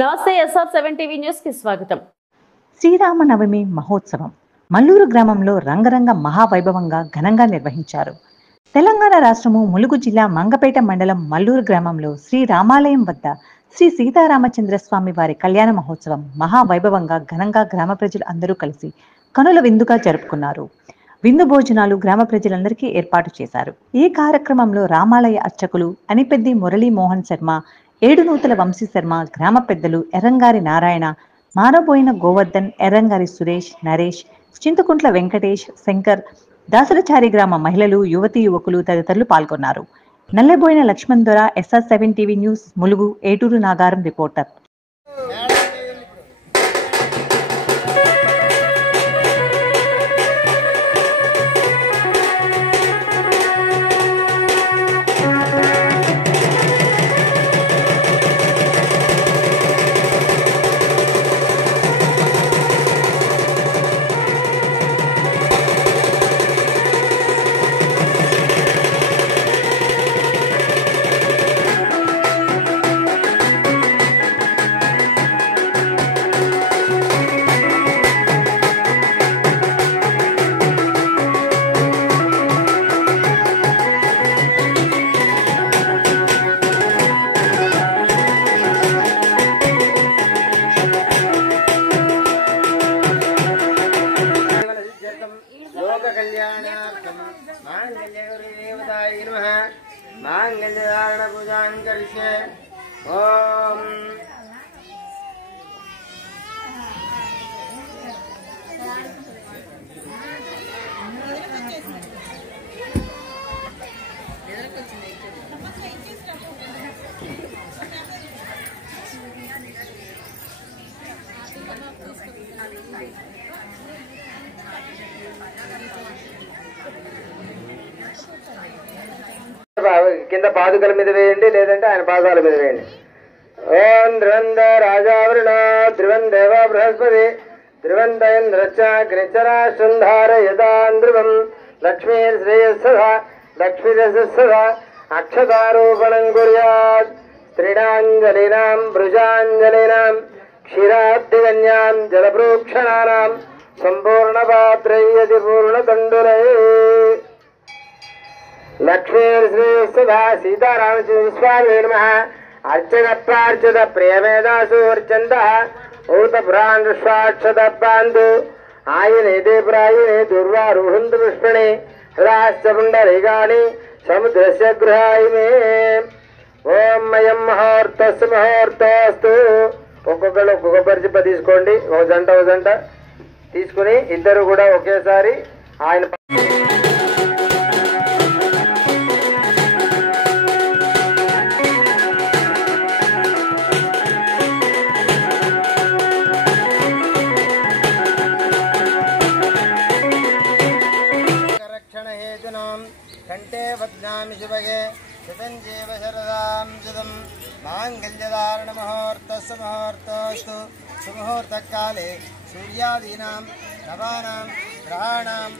నమస్తే SF7 TV news కి స్వాగతం. శ్రీరామనవమి మహోత్సవం మల్లూరు గ్రామంలో రంగరంగ మహావైభవంగా ఘనంగా నిర్వహించారు. తెలంగాణ రాష్ట్రము ములుగు జిల్లా మంగపేట మండలం మల్లూరు గ్రామంలో శ్రీ రామాలయం వద్ద శ్రీ సీతారామచంద్రస్వామి వారి కళ్యాణ మహోత్సవం మహావైభవంగా ఘనంగా గ్రామ ప్రజలు అందరూ కలిసి కనుల విందుగా జరుపుకున్నారు. విందు భోజనాలు గ్రామ ప్రజలందరికీ ఏర్పాటు చేశారు. ఈ కార్యక్రమంలో రామాలయ అర్చకులు అనిపెద్ది మురళీ మోహన్ శర్మ, ఏడునూతల వంశీ శర్మ, గ్రామ పెద్దలు ఎర్రంగారి నారాయణ, మారబోయిన గోవర్ధన్, ఎర్రంగారి సురేష్, నరేష్, చింతకుంట్ల వెంకటేష్, శంకర్, దాసరచారి గ్రామ మహిళలు, యువతీ యువకులు తదితరులు పాల్గొన్నారు. నల్లబోయిన లక్ష్మణ్ దొర, SF7 టీవీ న్యూస్, ములుగు, ఏటూరు నాగారం రిపోర్టర్. मांगल्यधारण पूजां करिष्ये। ओम కింద పాదుకల మీద వేయండి, లేదంటే ఆయన పాదాల మీద వేయండి. ఓం ధ్రువంద రాజావృణ ధ్రువం దేవ బృహస్పతి ధ్రువంద ఇంద్రచాగ్నిచరా శృంధార యదాన్ ధ్రువం లక్ష్మీర్శ్రేయస్సదా లక్ష్మీరసస్సదా అక్షతారోపణం కుర్యాత్. స్త్రీణాంజలీనాం భృజాంజలీనాం క్షీరాబ్ధిగన్యాం జలప్రోక్షణానాం సంపూర్ణపాత్రయ్యతి పూర్ణతండులై. లక్ష్మీర్శ్రేయస్సదా సీతారామచంద్రస్వామి నమః. అర్చన ప్రార్చత ప్రియమేదాసు అర్చంత ఊత పురాణృష్వాక్షత పాందు ఆయనేదే ప్రాయనే దుర్వారుహంతు పుష్పణి హృదాశ్చ పుండరీకాణి సముద్రస్య గృహాయిమే. ఓం మయం ముహూర్తస్సు ముహూర్తోస్తు. ఒక్కొక్కరు ఒక్కొక్క పరిచిప తీసుకోండి, ఒక జంట తీసుకుని ఇద్దరు కూడా ఒకేసారి ఆయన కంటే వద్నామి శుభగే శతంజీవ శరదాం శతం. మాంగళ్యధారణ ముహూర్తస్సు ముహూర్తోస్తు. సుముహూర్తకాలే సూర్యాదీనాం నవానాం గ్రహాణాం